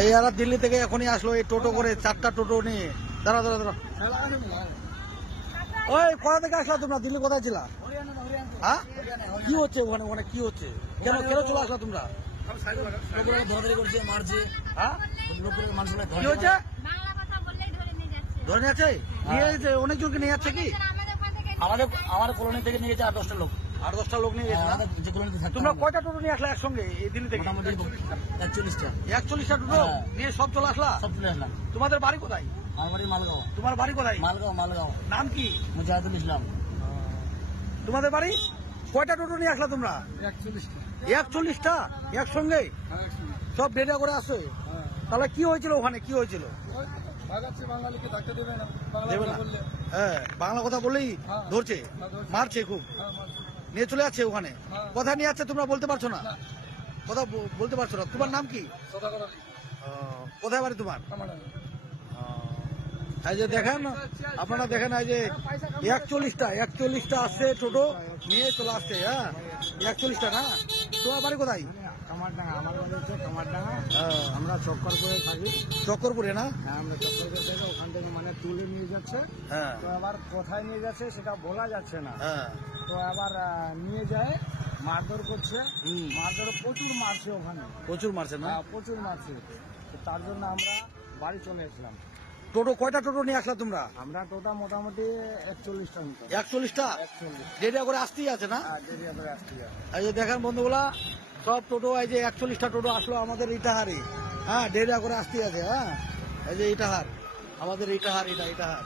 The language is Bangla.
এই আর দিল্লি থেকে এখনই আসলো এই টোটো করে, 4টা টোটো নিয়ে। দাঁড়া দাঁড়া দাঁড়া, ওই কোথা থেকে আসলা তোমরা? দিল্লি কোথায় ছিলা? হ্যাঁ, কি হচ্ছে ওখানে? ওখানে কি হচ্ছে? কেন কেন চলে আসলা তোমরা? কি হচ্ছে? ধরে নিয়ে যাচ্ছে? নিয়ে যাচ্ছে অনেকজনকে নিয়ে যাচ্ছে কি? আমাদের কলোনি থেকে নিয়ে গেছে 8-10টা লোক। 8-10টা লোক নিয়ে গেছে। তোমরা কয়টা টোটো নিয়ে আসলা একসঙ্গে এই দিল্লি থেকে? 41টা। 41টা টোটো নিয়ে সব চলে আসলা? সব চলে আসলাম। তোমাদের বাড়ি কোথায়? আমার বাড়ি মালগাঁও। তোমার বাড়ি কোথায়? মালগাঁও। নাম কি? মুজাহিদুল ইসলাম। তোমাদের বাড়ি? কয়টা টোটো নিয়ে আসলা তোমরা? 41টা একসঙ্গে সব ডেটা করে আসো? তাহলে কি হয়েছিল ওখানে? কি হয়েছিল? দেবে না? হ্যাঁ, বাংলা কথা বললেই ধরছে, মারছে খুব, নিয়ে চলে যাচ্ছে ওখানে। কোথায় নিয়ে যাচ্ছে তোমরা বলতে পারছো না? কথা বলতে পারছো না? তোমার নাম কি? কোথায় বাড়ি তোমার? এই যে দেখেন, আপনারা দেখেন, এই যে 41টা আসছে টোটো নিয়ে চলে আসছে। হ্যাঁ, 41টা না? তোমার বাড়ি কোথায়? কামারডাঙ্গা। আমার বাড়ি হচ্ছে কামারডাঙ্গা। আমরা চক্করপুরে থাকি। চক্করপুরে না? হ্যাঁ, আমরা চক্করপুরে থেকে ওখান থেকে মানে তুলে নিয়ে যাচ্ছে। হ্যাঁ, তো আবার কোথায় নিয়ে যাচ্ছে সেটা বলা যাচ্ছে না। হ্যাঁ, তো আবার নিয়ে যায়, মারধর করছে। মারধর প্রচুর মারছে ওখানে। প্রচুর মারছে না? প্রচুর মারছে। তো তার জন্য আমরা বাড়ি চলে এসলাম। টোটো কয়টা টোটো নিয়ে আসলা তোমরা? আমরা টোটা মোটামুটি 41টা মতো। 41টা ডেরিয়া করে আসতেই আছে না? দেরিয়া করে আসতে যায়। এই যে দেখেন বন্ধুগুলা, সব টোটো এই যে 41টা টোটো আসলো আমাদের ইটাহারে। হ্যাঁ, ডেরিয়া করে আসতেই আছে। হ্যাঁ, এই যে ইটাহার, আমাদের ইটাহার, ইটাহার।